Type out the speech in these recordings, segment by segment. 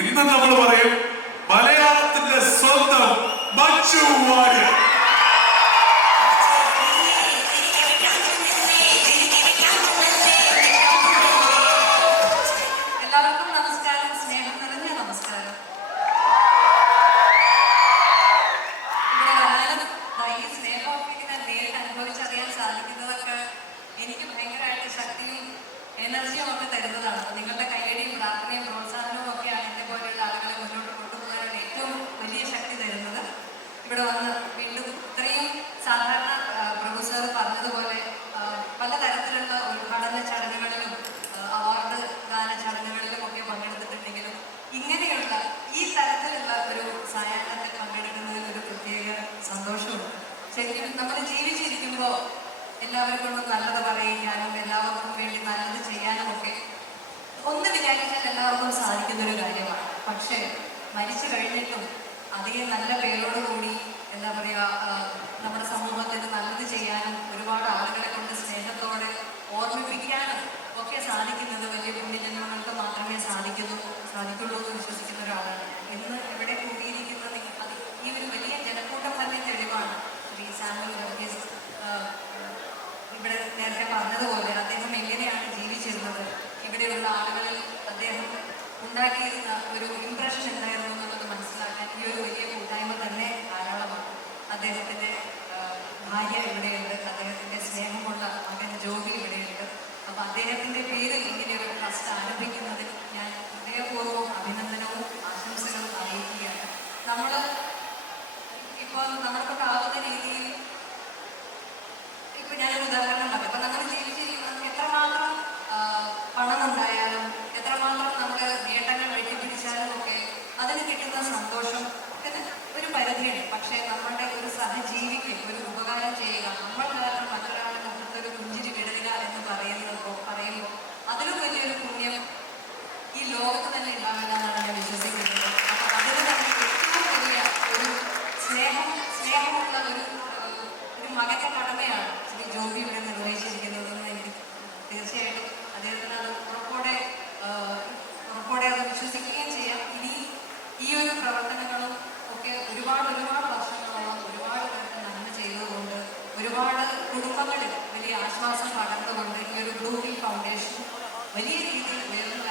ഇന്ന് നമ്മൾ പറയും മലയാളത്തിന്റെ സ്വന്തം മച്ചു വാര്യർ. എല്ലാവരും കൊണ്ടും നല്ലത് പറയാനും എല്ലാവർക്കും വേണ്ടി നല്ലത് ചെയ്യാനും ഒക്കെ ഒന്ന് വിചാരിച്ചാൽ എല്ലാവർക്കും സാധിക്കുന്ന ഒരു കാര്യമാണ്. പക്ഷേ മരിച്ചു കഴിഞ്ഞിട്ടും അധികം നല്ല പേരോടുകൂടി എന്താ പറയുക നമ്മുടെ സമൂഹത്തിന് നല്ലത് ആളുകളിൽ അദ്ദേഹം ഉണ്ടാക്കിയിരുന്ന ഒരു ഇംപ്രഷൻ എന്തായിരുന്നു എന്നുള്ളത് മനസ്സിലാക്കാൻ ഈ ഒരു വലിയ കൂട്ടായ്മ തന്നെ ധാരാളമാണ്. അദ്ദേഹത്തിന്റെ ഭാര്യ ഇവിടെയുണ്ട് അദ്ദേഹത്തിന്റെ സ്നേഹമുള്ള അങ്ങനെ ജോബി ഇവിടെയുണ്ട്. അപ്പോൾ അദ്ദേഹത്തിന്റെ പേരിൽ ഇങ്ങനെ ഒരു ട്രസ്റ്റ് ആരംഭിക്കുന്നതിൽ ഞാൻ ഹൃദയപൂർവം പരിധിയുണ്ട് പക്ഷേ നമ്മളുടെ ഒരു സഹജീവിക്ക് ഒരു ഉപകാരം ചെയ്യുക നമ്മൾ കാരണം മറ്റൊരാളുടെ മുഖത്ത് ഒരു പുഞ്ചിരി വിടുക എന്ന് പറയുന്നപ്പോൾ പറയുമ്പോൾ അതിലും വലിയൊരു പുണ്യം ഈ ലോകത്ത് തന്നെ ഉണ്ടാവില്ല എന്നാണ് ഞാൻ വിശ്വസിക്കുന്നത് അപ്പൊ അതിന് നമുക്ക് ഏറ്റവും വലിയ ഒരു സ്നേഹം സ്നേഹമുള്ള ഒരു ഏഹ്, ഒരു മകന്റെ കടമയാണ് ശ്രീ ജോബി ഇവിടെ നിർവഹിച്ചിരിക്കുന്നതെന്ന് എനിക്ക് തീർച്ചയായിട്ടും അദ്ദേഹത്തിന് അത് ഉറപ്പോടെ ഏഹ്, ഉറപ്പോടെ അത് വിശ്വസിക്കുകയും ചെയ്യാം ഇനി ഈ ഒരു പ്രവർത്തനങ്ങളും ഒക്കെ ഒരുപാട് ഒരുപാട് വർഷങ്ങളോളം ഒരുപാട് പേർക്ക് നന്മ ചെയ്തതുകൊണ്ട് ഒരുപാട് കുടുംബങ്ങളിൽ വലിയ ആശ്വാസം പകർന്നുകൊണ്ട് ഈ ഒരു ബ്ലൂ ഫൗണ്ടേഷൻ വലിയ രീതിയിൽ ഉയർന്നു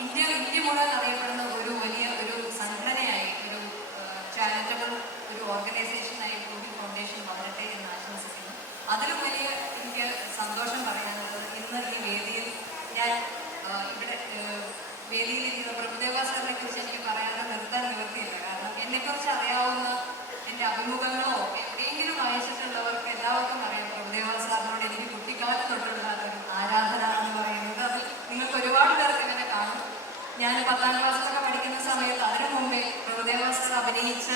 ഇന്ത്യ ഇന്ത്യ മുഴുവൻ അറിയപ്പെടുന്ന ഒരു വലിയ ഒരു സംഘടനയായി ഒരു ചാരിറ്റബിൾ ഒരു ഓർഗനൈസേഷനായി ഗൂഗിൾ ഫൗണ്ടേഷൻ വളരട്ടെ എന്ന് ആശംസിക്കുന്നു. അതിലും എനിക്ക് സന്തോഷം പറയാനുള്ളത് ഇന്ന് ഈ വേദിയിൽ ഞാൻ ഇവിടെ ഏഹ്, ഞാൻ പത്താം ക്ലാസ്സിലൊക്കെ പഠിക്കുന്ന സമയത്ത് അതിനു മുമ്പേ പ്രഭുദേവ അഭിനയിച്ച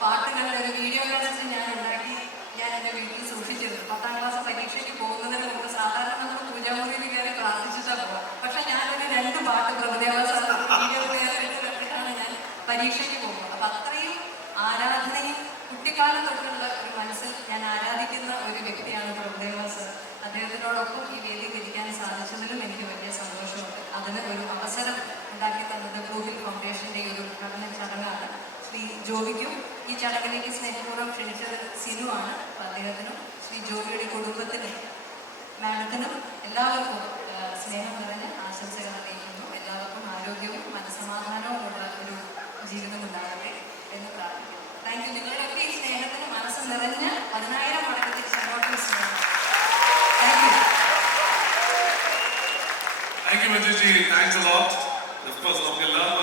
പാട്ടുകളുടെ ഒരു വീഡിയോ കാണിച്ച് ഞാൻ ഉണ്ടാക്കി. ഞാൻ എന്റെ വീട്ടിൽ സൂക്ഷിച്ചിരുന്നു. പത്താം ക്ലാസ് പരീക്ഷയ്ക്ക് പോകുന്നതിന് മുമ്പ് സാധാരണ നമ്മൾ പൂജാമുറിയിൽ കയറി പ്രാർത്ഥിച്ചിട്ടാണ് പോകാം പക്ഷെ ഞാനൊരു രണ്ട് പാട്ട് ഹൃദയവാസ വീഡിയോ പ്ലെയറായിട്ട് ഞാൻ പരീക്ഷയ്ക്ക് പോകുന്നത്. അപ്പം അത്രയും ആരാധനയും കുട്ടിക്കാലം തൊട്ടുള്ള ഒരു മനസ്സിൽ ഞാൻ ആരാധിക്കുന്ന ഒരു വ്യക്തിയാണ് പ്രഭുദേവ സാർ അദ്ദേഹത്തിനോടൊപ്പം ഈ വേദിയിൽ ഇരിക്കാൻ സാധിച്ചതിലും എനിക്ക് വലിയ സന്തോഷമുണ്ട് അതിന് ഒരു അവസരം ഉണ്ടാക്കി തന്നത് ഗൂഗിൾ ഫൗണ്ടേഷന്റെ ഈ ഒരു ഉദ്ഘാടന ചടങ്ങാണ് ശ്രീ ജോബിക്കും ഈ ചടങ്ങിലേക്ക് സ്നേഹപൂർവം ക്ഷണിച്ചത് സിനുവാണ്. അപ്പോൾ അദ്ദേഹത്തിനും ശ്രീ ജോബിയുടെ കുടുംബത്തിനും മാഡത്തിനും എല്ലാവർക്കും സ്നേഹം നിറഞ്ഞ ആശംസകൾ അറിയിക്കുന്നു. എല്ലാവർക്കും ആരോഗ്യവും മനസ്സമാധാനവും ഉള്ള ഒരു ജീവിതം ഉണ്ടാകട്ടെ എന്ന് പ്രാർത്ഥിക്കുന്നു. താങ്ക് യു നിങ്ങളുടെയൊക്കെ ഈ സ്നേഹത്തിന് മനസ്സ് നിറഞ്ഞ് പതിനായിരം മടങ്ങ് തിരിച്ചങ്ങോട്ടും സ്നേഹം. Thank you thank you Manjuji thanks a lot നമുക്ക് എല്ലാവർക്കും